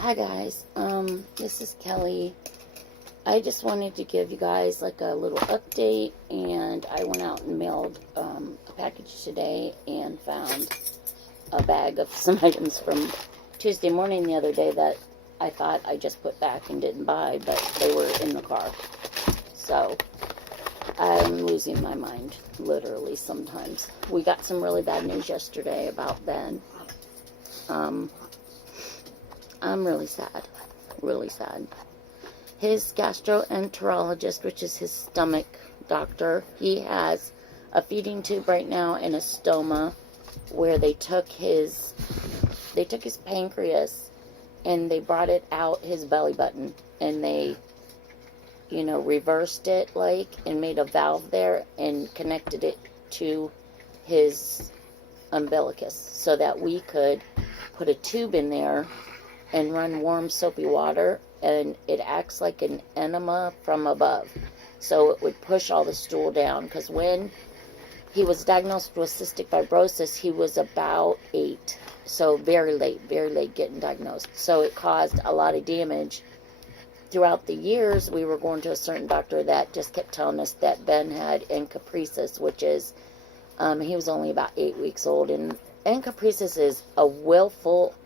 Hi guys, this is Kelly. I just wanted to give you guys like a little update, and I went out and mailed a package today and found a bag of some items from Tuesday morning the other day that I thought I just put back and didn't buy, but they were in the car. So I'm losing my mind, literally sometimes. We got some really bad news yesterday about Ben. I'm really sad. Really sad. His gastroenterologist, which is his stomach doctor, he has a feeding tube right now and a stoma where they took his pancreas and they brought it out his belly button, and they, reversed it and made a valve there and connected it to his umbilicus so that we could put a tube in there and run warm soapy water, and it acts like an enema from above. So it would push all the stool down, because when he was diagnosed with cystic fibrosis, he was about 8. So very late getting diagnosed. So it caused a lot of damage. Throughout the years, we were going to a certain doctor that just kept telling us that Ben had encopresis, which is, he was only about 8 weeks old. And encopresis is a willful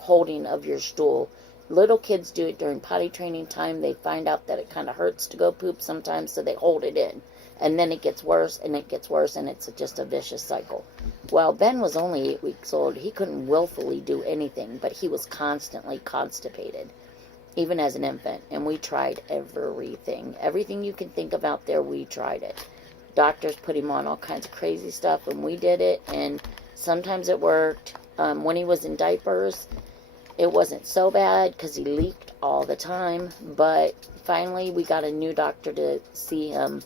holding of your stool. Little kids do it during potty training time. They find out that it kind of hurts to go poop sometimes, so they hold it in. And then it gets worse, and it gets worse, and it's just a vicious cycle. Well, Ben was only 8 weeks old. He couldn't willfully do anything, but he was constantly constipated, even as an infant. And we tried everything. Everything you can think of out there, we tried it. Doctors put him on all kinds of crazy stuff, and we did it, and sometimes it worked. When he was in diapers, it wasn't so bad because he leaked all the time, but finally we got a new doctor to see him.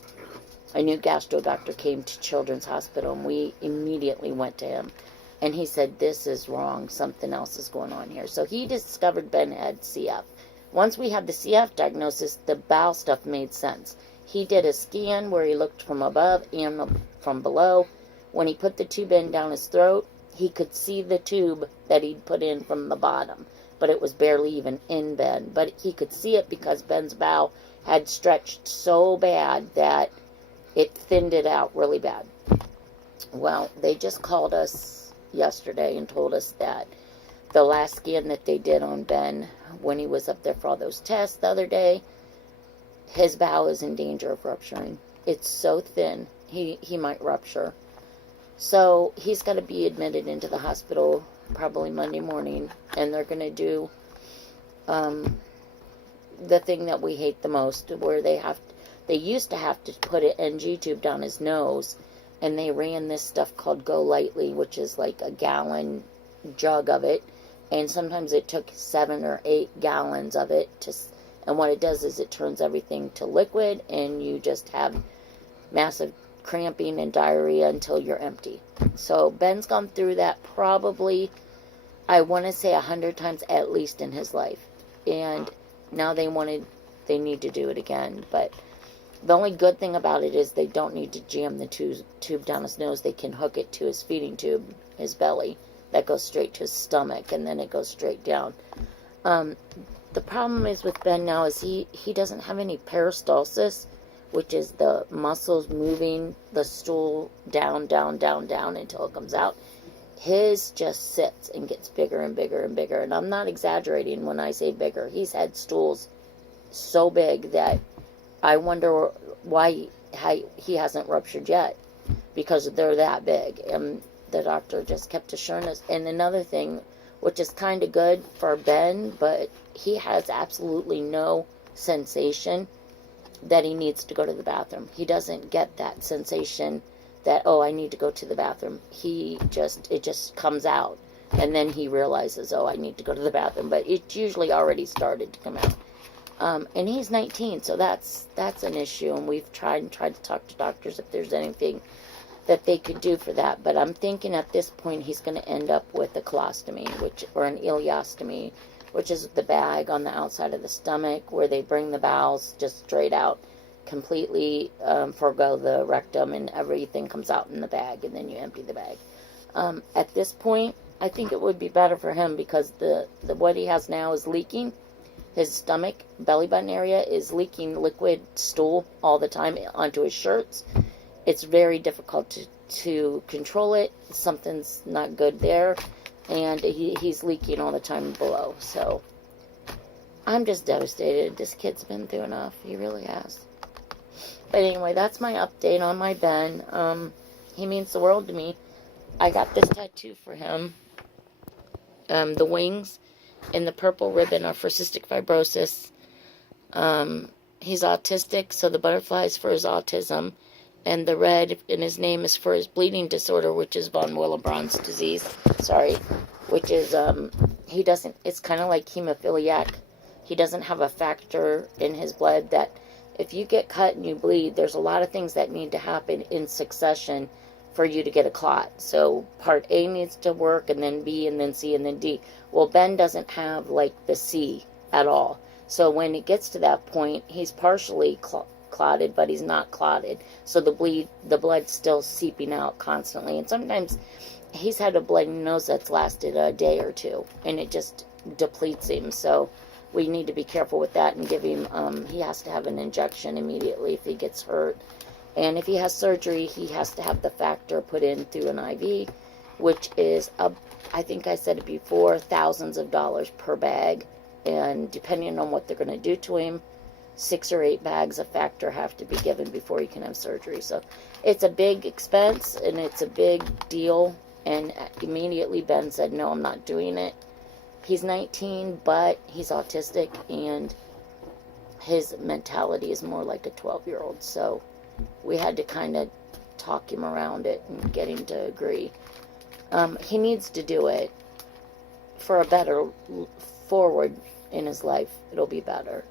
A new gastro doctor came to Children's Hospital, and we immediately went to him. And he said, this is wrong. Something else is going on here. So he discovered Ben had CF. Once we had the CF diagnosis, the bowel stuff made sense. He did a scan where he looked from above and from below. When he put the tube in down his throat, he could see the tube that he'd put in from the bottom, but it was barely even in Ben. But he could see it because Ben's bowel had stretched so bad that it thinned it out really bad. Well, they just called us yesterday and told us that the last scan that they did on Ben when he was up there for all those tests the other day, his bowel is in danger of rupturing. It's so thin, he might rupture. So he's got to be admitted into the hospital probably Monday morning, and they're going to do the thing that we hate the most, where they used to have to put an NG tube down his nose, and they ran this stuff called Go Lightly, which is like a gallon jug of it, and sometimes it took 7 or 8 gallons of it and what it does is it turns everything to liquid, and you just have massive cramping and diarrhea until you're empty. So Ben's gone through that probably, I want to say 100 times at least in his life, and now they need to do it again. But the only good thing about it is they don't need to jam the tube down his nose. They can hook it to his feeding tube, his belly, that goes straight to his stomach, and then it goes straight down. The problem is with Ben now is he doesn't have any peristalsis, which is the muscles moving the stool down until it comes out. His just sits and gets bigger and bigger and bigger. And I'm not exaggerating when I say bigger. He's had stools so big that I wonder why he hasn't ruptured yet, because they're that big. And the doctor just kept assuring us. And another thing, which is kind of good for Ben, but he has absolutely no sensation that he needs to go to the bathroom. He doesn't get that sensation that, oh, I need to go to the bathroom. It just comes out, and then he realizes, oh, I need to go to the bathroom. But it's usually already started to come out. And he's 19, so that's an issue, and we've tried to talk to doctors if there's anything that they could do for that. But I'm thinking at this point he's going to end up with a colostomy, or an ileostomy, which is the bag on the outside of the stomach where they bring the bowels just straight out, completely forego the rectum, and everything comes out in the bag, and then you empty the bag. At this point, I think it would be better for him because the what he has now is leaking. His stomach, belly button area is leaking liquid stool all the time onto his shirts. It's very difficult to control it. Something's not good there. And he's leaking all the time below. So I'm just devastated. This kid's been through enough. He really has. But anyway, that's my update on my Ben. He means the world to me. I got this tattoo for him. The wings and the purple ribbon are for cystic fibrosis. He's autistic, so the butterfly is for his autism. And the red in his name is for his bleeding disorder, which is von Willebrand's disease. Which is, it's kind of like hemophiliac. He doesn't have a factor in his blood that if you get cut and you bleed, there's a lot of things that need to happen in succession for you to get a clot. So part A needs to work, and then B, and then C, and then D. Well, Ben doesn't have, like, the C at all. So when it gets to that point, he's partially clotted, but he's not clotted. So the blood's still seeping out constantly. And sometimes he's had a bloody nose that's lasted a day or two, and it just depletes him. So we need to be careful with that and give him, he has to have an injection immediately if he gets hurt. And if he has surgery, he has to have the factor put in through an IV, which is, I think I said it before, thousands of dollars per bag. And depending on what they're going to do to him, 6 or 8 bags of factor have to be given before he can have surgery. So it's a big expense, and it's a big deal. And immediately Ben said, no, I'm not doing it. He's 19, but he's autistic, and his mentality is more like a 12-year-old. So we had to kind of talk him around it and get him to agree. He needs to do it for a better forward in his life. It'll be better.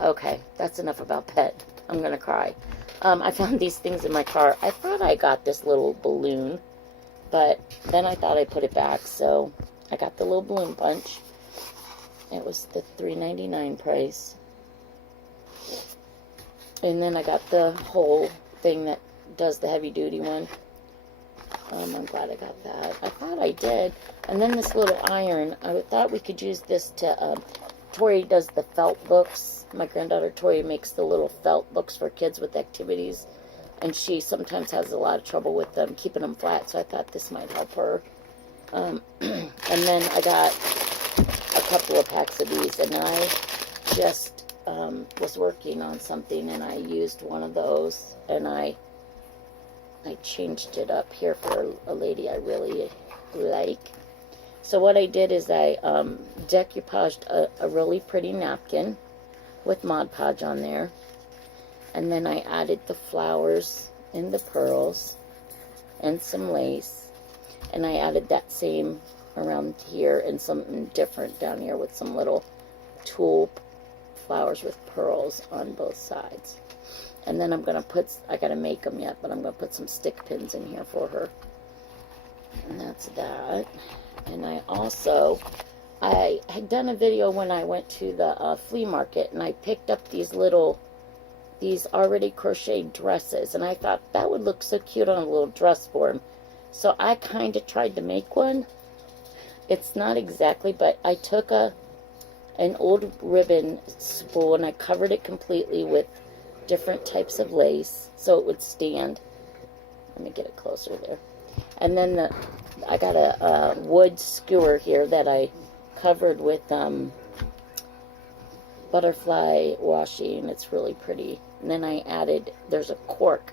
Okay, that's enough about pet. I'm going to cry. I found these things in my car. I thought I got this little balloon, but then I thought I put it back, so I got the little balloon bunch. It was the $3.99 price. And then I got the whole thing that does the heavy duty one. I'm glad I got that. I thought I did. And then this little iron, I thought we could use this to, Tori does the felt books. My granddaughter Tori makes the little felt books for kids with activities. And she sometimes has a lot of trouble with them, keeping them flat. So I thought this might help her. And then I got a couple of packs of these. And I just was working on something, and I used one of those. And I changed it up here for a lady I really like. So what I did is I decoupaged a really pretty napkin with Mod Podge on there. And then I added the flowers and the pearls and some lace. And I added that same around here and something different down here with some little tulle flowers with pearls on both sides. And then I'm going to put, I got to make them yet, but I'm going to put some stick pins in here for her. And that's that. And I also, I had done a video when I went to the flea market, and I picked up these already crocheted dresses, and I thought that would look so cute on a little dress form. So I kind of tried to make one. It's not exactly, but I took an old ribbon spool, and I covered it completely with different types of lace so it would stand. Let me get it closer there. And then I got a wood skewer here that I covered with butterfly washi, and it's really pretty. And then I added, there's a cork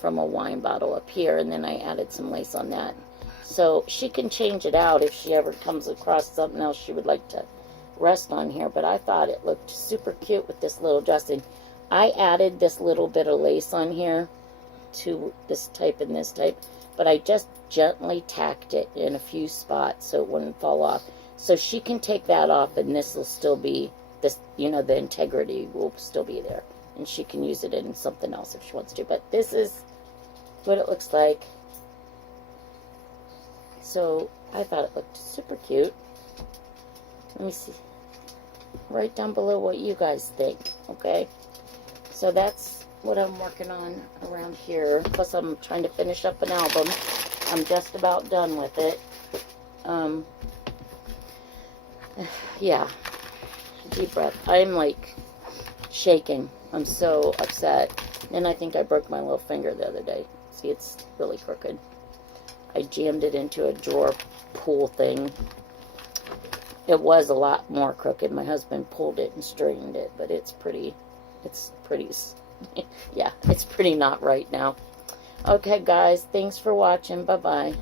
from a wine bottle up here, and then I added some lace on that. So she can change it out if she ever comes across something else she would like to rest on here, but I thought it looked super cute with this little dress. And I added this little bit of lace on here to this type and this type, but I just gently tacked it in a few spots so it wouldn't fall off. So she can take that off, and this will still be, this, you know, the integrity will still be there, and she can use it in something else if she wants to. But this is what it looks like. So I thought it looked super cute. Let me see. Write down below what you guys think, okay? So that's what I'm working on around here. Plus I'm trying to finish up an album. I'm just about done with it. Yeah. Deep breath. I'm like shaking. I'm so upset. And I think I broke my little finger the other day. See, it's really crooked. I jammed it into a drawer pull thing. It was a lot more crooked. My husband pulled it and straightened it, but it's pretty, yeah, it's pretty not right now. Okay, guys, thanks for watching. Bye-bye.